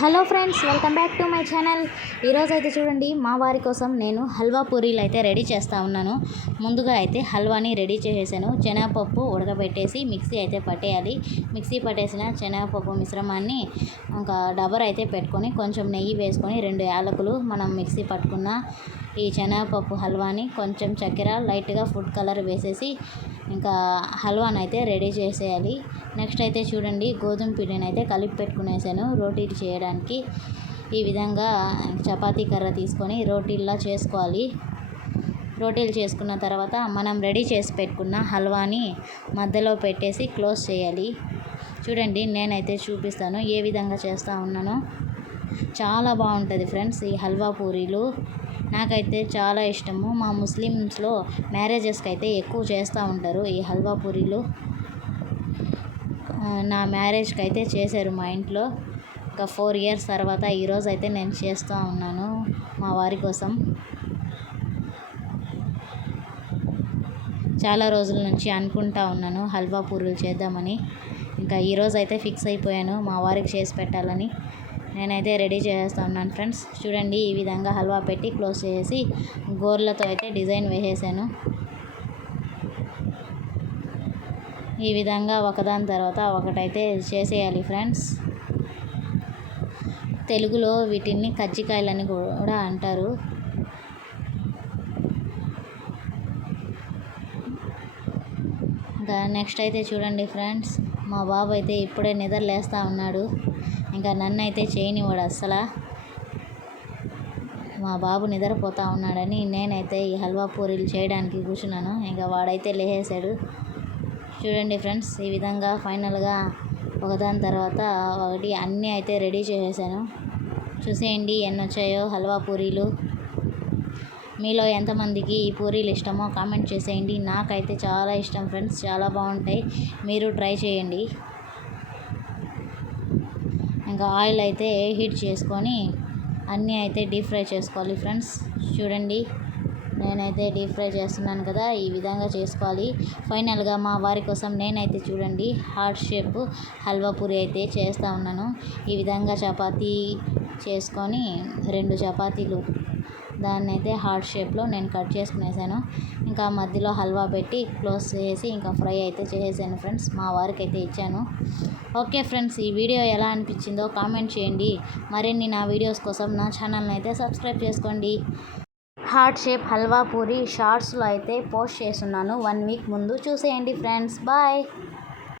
Hello friends, welcome back to my channel. ఈరోజు అయితే చూడండి, మా వారి కోసం నేను హల్వా పూరీలు అయితే రెడీ చేస్తూ ఉన్నాను. ముందుగా అయితే హల్వాని రెడీ చేసేసాను. శనగపప్పు ఉడకబెట్టేసి మిక్సీ అయితే పట్టేయాలి. మిక్సీ పట్టేసిన శనగపప్పు మిశ్రమాన్ని ఇంకా డబర్ అయితే పెట్టుకొని కొంచెం నెయ్యి వేసుకొని 2 యాలకులు మనం మిక్సీ పట్టుకున్న ఈ శనగపప్పు హల్వాని కొంచెం చక్కెర లైట్గా ఫుడ్ కలర్ వేసేసి ఇంకా హల్వాని అయితే రెడీ చేసేయాలి. నెక్స్ట్ అయితే చూడండి, గోధుమ పిండిని అయితే కలిపి పెట్టుకునేసాను రోటీలు చేయడానికి. ఈ విధంగా చపాతీ కర్ర తీసుకొని రోటీల్లా చేసుకోవాలి. రోటీలు చేసుకున్న తర్వాత మనం రెడీ చేసి పెట్టుకున్న హల్వాని మధ్యలో పెట్టేసి క్లోజ్ చేయాలి. చూడండి, నేనైతే చూపిస్తాను ఏ విధంగా చేస్తూ ఉన్నానో. చాలా బాగుంటుంది ఫ్రెండ్స్ ఈ హల్వా పూరీలు. నాకైతే చాలా ఇష్టము. మా ముస్లిమ్స్లో మ్యారేజెస్కి అయితే ఎక్కువ చేస్తూ ఉంటారు ఈ హల్వా పూరీలు. నా మ్యారేజ్కి అయితే చేశారు మా ఇంట్లో. ఒక 4 ఇయర్స్ తర్వాత ఈరోజు అయితే నేను చేస్తూ ఉన్నాను మా వారి కోసం. చాలా రోజుల నుంచి అనుకుంటా ఉన్నాను హల్వా పూరీలు చేద్దామని. ఇంకా ఈరోజు అయితే ఫిక్స్ అయిపోయాను మా వారికి చేసి పెట్టాలని. నేనైతే రెడీ చేసేస్తా ఉన్నాను ఫ్రెండ్స్. చూడండి, ఈ విధంగా హల్వా పెట్టి క్లోజ్ చేసి గోర్లతో అయితే డిజైన్ వేసేసాను. ఈ విధంగా ఒకదాని తర్వాత ఒకటైతే చేసేయాలి ఫ్రెండ్స్. తెలుగులో వీటిని కజ్జికాయలని కూడా అంటారు. ఇంకా నెక్స్ట్ అయితే చూడండి ఫ్రెండ్స్, మా బాబు అయితే ఇప్పుడే నిద్రలేస్తూ ఉన్నాడు. ఇంకా నన్ను అయితే చేయనివాడు అస్సలు. మా బాబు నిద్రపోతూ ఉన్నాడని నేనైతే ఈ హల్వా పూరీలు చేయడానికి కూర్చున్నాను. ఇంకా వాడైతే లేచేశాడు. చూడండి ఫ్రెండ్స్, ఈ విధంగా ఫైనల్గా ఒకదాని తర్వాత ఒకటి అన్నీ అయితే రెడీ చేసేసాను. చూసేయండి ఎన్ని వచ్చాయో హల్వా పూరీలు. మీలో ఎంతమందికి ఈ పూరీలు ఇష్టమో కామెంట్ చేసేయండి. నాకైతే చాలా ఇష్టం ఫ్రెండ్స్, చాలా బాగుంటాయి. మీరు ట్రై చేయండి. ఇంకా ఆయిల్ అయితే హీట్ చేసుకొని అన్నీ అయితే డీప్ ఫ్రై చేసుకోవాలి ఫ్రెండ్స్. చూడండి, నేనైతే డీప్ ఫ్రై చేస్తున్నాను కదా, ఈ విధంగా చేసుకోవాలి. ఫైనల్గా మా వారి కోసం నేనైతే చూడండి హార్ట్ షేప్ హల్వా పూరి అయితే చేస్తూ ఉన్నాను. ఈ విధంగా చపాతీ చేసుకొని 2 చపాతీలు దాన్ని అయితే హార్ట్ షేప్లో నేను కట్ చేసుకునేసాను. ఇంకా మధ్యలో హల్వా పెట్టి క్లోజ్ చేసి ఇంకా ఫ్రై అయితే చేసేసాను ఫ్రెండ్స్. మా వారికి అయితే ఇచ్చాను. ఓకే ఫ్రెండ్స్, ఈ వీడియో ఎలా అనిపించిందో కామెంట్ చేయండి. మరిన్ని నా వీడియోస్ కోసం నా ఛానల్ని అయితే సబ్స్క్రైబ్ చేసుకోండి. హార్ట్ షేప్ హల్వా పూరి షార్ట్స్లో అయితే పోస్ట్ చేస్తున్నాను 1 వీక్ ముందు. చూసేయండి ఫ్రెండ్స్. బాయ్.